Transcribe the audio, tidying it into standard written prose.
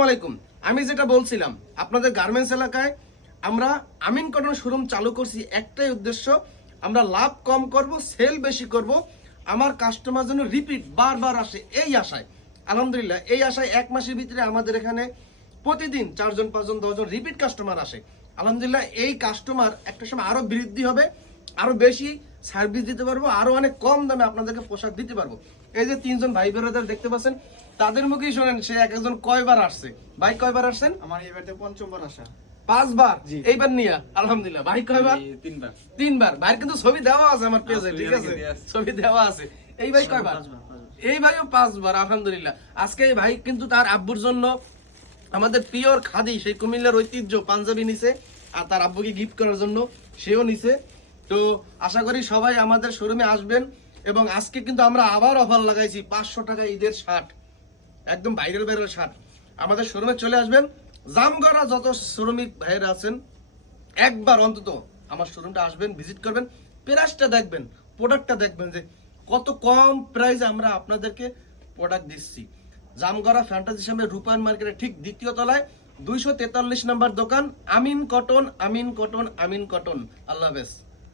আসসালামাইকুম। আমি যেটা বলছিলাম, আপনাদের গার্মেন্টস এলাকায় আমরা আমিন কটন শোরুম চালু করছি একটাই উদ্দেশ্য, আমরা লাভ কম করব, সেল বেশি করব, আমার কাস্টমার যেন রিপিট বারবার আসে, এই আশায়। আলহামদুলিল্লাহ, এই আশায় এক মাসের ভিতরে আমাদের এখানে প্রতিদিন 4 জন 5 জন 10 জন রিপিট কাস্টমার আসে। আলহামদুলিল্লাহ, এই কাস্টমার একটা সময় আরো বৃদ্ধি হবে, আরো বেশি সার্ভিস দিতে পারবো, আরো অনেক কম দামে আপনাদেরকে পোশাক দিতে পারবো। এই যে 3 জন ভাই বেরোদের দেখতে পাচ্ছেন, তাদের মুখেই শোনেন সে এক একজন কয়বার আসছে। ভাই কয়বার আসছেন? আমার এবারে পঞ্চমবার আসা। 5 বার এইবার নিয়া। আলহামদুলিল্লাহ। ভাই কয়বার? 3বার। 3 বার। ভাইয়ের কিন্তু ছবি দেওয়া আছে আমার পেজে, ঠিক আছে? ছবি দেওয়া আছে। এই ভাই কয়বার? এই ভাইও 5 বার। আলহামদুলিল্লাহ। আজকে এই ভাই কিন্তু তার আব্বুর জন্য আমাদের পিওর খাদি, সেই কুমিল্লার ঐতিহ্য পাঞ্জাবি নিছে, আর তার আব্বুকে গিফট করার জন্য সেও নিছে। তো আশা করি সবাই আমাদের শোরুমে আসবেন। এবং আজকে কিন্তু আমরা আবার অফার লাগাইছি 500 টাকা ঈদের শার্ট, একদম ভাইরাল শার্ট। আমাদের শোরুমে চলে আসবেন। জামগড়া যত শ্রমিক ভাইয়েরা আছেন, একবার অন্তত আমার শোরুমটা আসবেন, ভিজিট করবেন, প্রাইসটা দেখবেন, প্রোডাক্টটা দেখবেন যে কত কম প্রাইসে আমরা আপনাদেরকে প্রোডাক্ট দিচ্ছি। জামগড়া ফ্যান্টাসি সামনে রূপায়ণ মার্কেটের ঠিক দ্বিতীয় তলায় 243 নম্বর দোকান, আমিন কটন, আমিন কটন, আমিন কটন। আল্লাহ হাফেজ।